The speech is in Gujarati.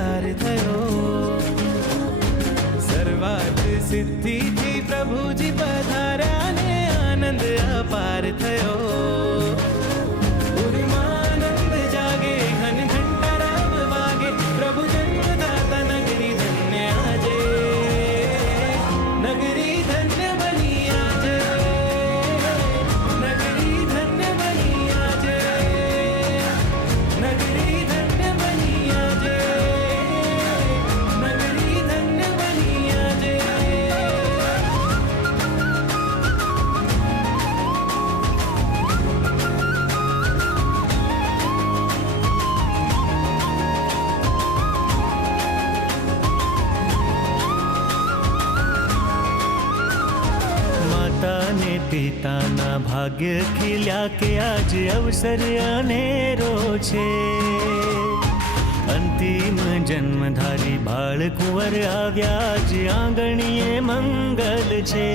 શણગાર થયો. સર્વાર્થ સિદ્ધિથી પ્રભુજી પધાર્યા ને આનંદ અપાર થયો. ઉર્માનંદ જાગે ઘન ઘંટા રાવ વાગે પ્રભુ જન્મદાતા નગરી ધન્ય આજે. નગરી ધન્ય બની આજે. નગરી ધન્ય બની આજે. નગરી ધન્ય બની આજે. નગરી ધન્ય બની આજે. માતા ને પિતાના ભાગ્ય ખીલ્યા કે આજ અવસર અનેરો છે. અંતિમ જન્મધારી બાળ કુંવર આવ્યા જ આંગણીએ મંગલ છે.